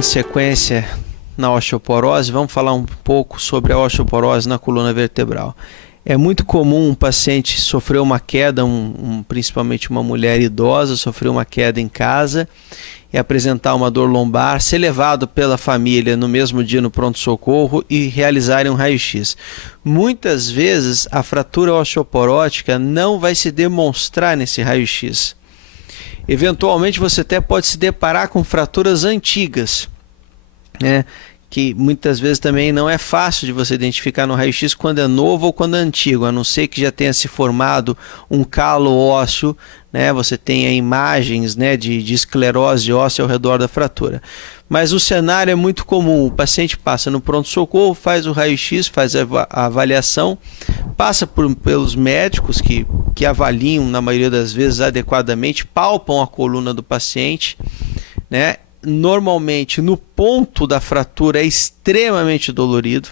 dando sequência na osteoporose, vamos falar um pouco sobre a osteoporose na coluna vertebral. É muito comum um paciente sofrer uma queda, principalmente uma mulher idosa, sofrer uma queda em casa e apresentar uma dor lombar, ser levado pela família no mesmo dia no pronto-socorro e realizarem um raio-x. Muitas vezes a fratura osteoporótica não vai se demonstrar nesse raio-x. Eventualmente você até pode se deparar com fraturas antigas, né? Que muitas vezes também não é fácil de você identificar no raio-x quando é novo ou quando é antigo, a não ser que já tenha se formado um calo ósseo, né? Você tenha imagens, né, de esclerose óssea ao redor da fratura. Mas o cenário é muito comum, o paciente passa no pronto-socorro, faz o raio-x, faz a avaliação, passa pelos médicos que avaliam, na maioria das vezes, adequadamente, palpam a coluna do paciente, né? Normalmente no ponto da fratura é extremamente dolorido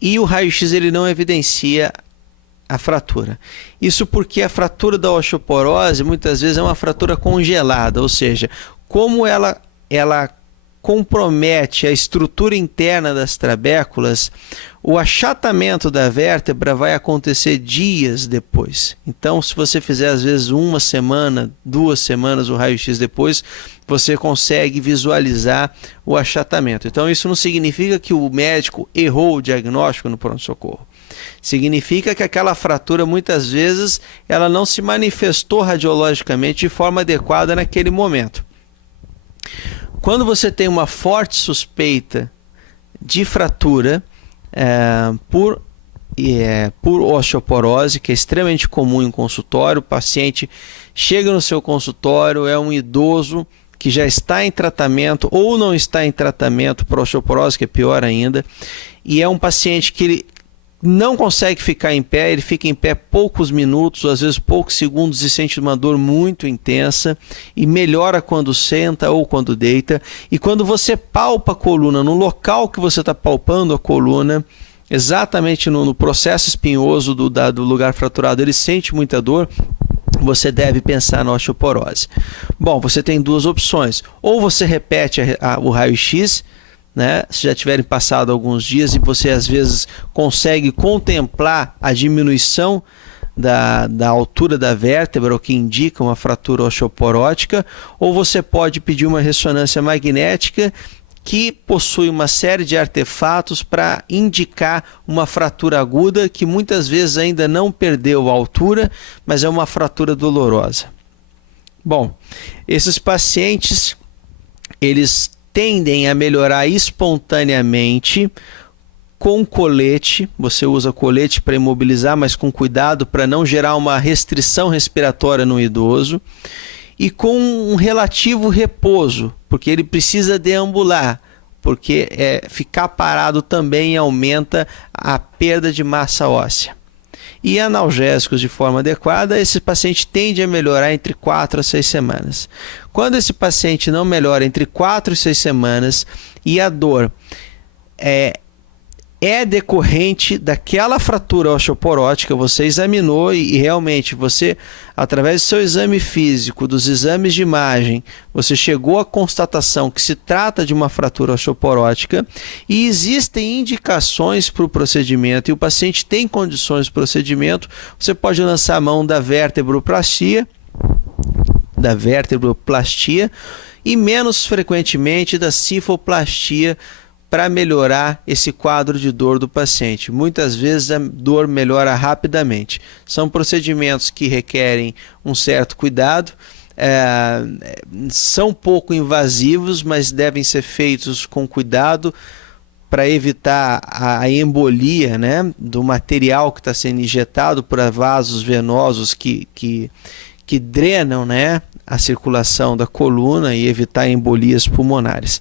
e o raio-x ele não evidencia a fratura. Isso porque a fratura da osteoporose muitas vezes é uma fratura congelada, ou seja, como ela compromete a estrutura interna das trabéculas, o achatamento da vértebra vai acontecer dias depois. Então, se você fizer às vezes 1 semana, 2 semanas o raio-x depois, você consegue visualizar o achatamento. Então, isso não significa que o médico errou o diagnóstico no pronto-socorro. Significa que aquela fratura muitas vezes ela não se manifestou radiologicamente de forma adequada naquele momento. Quando você tem uma forte suspeita de fratura por osteoporose, que é extremamente comum em consultório, o paciente chega no seu consultório, é um idoso que já está em tratamento ou não está em tratamento para osteoporose, que é pior ainda, e é um paciente que ele não consegue ficar em pé, ele fica em pé poucos minutos, às vezes poucos segundos e sente uma dor muito intensa e melhora quando senta ou quando deita. E quando você palpa a coluna, no local que você está palpando a coluna, exatamente no processo espinhoso do lugar fraturado, ele sente muita dor, você deve pensar na osteoporose. Bom, você tem duas opções, ou você repete o raio-x, né? Se já tiverem passado alguns dias e você às vezes consegue contemplar a diminuição da altura da vértebra, o que indica uma fratura osteoporótica, ou você pode pedir uma ressonância magnética que possui uma série de artefatos para indicar uma fratura aguda que muitas vezes ainda não perdeu a altura, mas é uma fratura dolorosa. Bom, esses pacientes, eles tendem a melhorar espontaneamente com colete. Você usa colete para imobilizar, mas com cuidado para não gerar uma restrição respiratória no idoso, e com um relativo repouso, porque ele precisa deambular, porque ficar parado também aumenta a perda de massa óssea. E analgésicos de forma adequada, esse paciente tende a melhorar entre 4 a 6 semanas. Quando esse paciente não melhora entre 4 e 6 semanas e a dor é decorrente daquela fratura osteoporótica, você examinou e realmente você, através do seu exame físico, dos exames de imagem, você chegou à constatação que se trata de uma fratura osteoporótica e existem indicações para o procedimento e o paciente tem condições de procedimento, você pode lançar a mão da vertebroplastia e menos frequentemente da cifoplastia, para melhorar esse quadro de dor do paciente. Muitas vezes a dor melhora rapidamente. São procedimentos que requerem um certo cuidado, são pouco invasivos, mas devem ser feitos com cuidado para evitar a embolia, né, do material que está sendo injetado por vasos venosos que drenam, né, a circulação da coluna e evitar embolias pulmonares.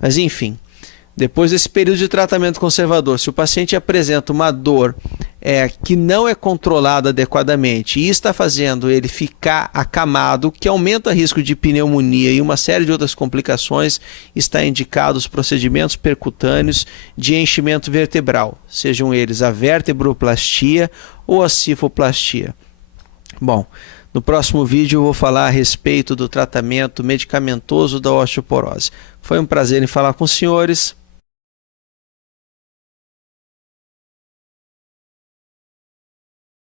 Mas enfim, depois desse período de tratamento conservador, se o paciente apresenta uma dor que não é controlada adequadamente e está fazendo ele ficar acamado, que aumenta o risco de pneumonia e uma série de outras complicações, está indicado os procedimentos percutâneos de enchimento vertebral, sejam eles a vertebroplastia ou a cifoplastia. Bom, No próximo vídeo eu vou falar a respeito do tratamento medicamentoso da osteoporose. Foi um prazer em falar com os senhores.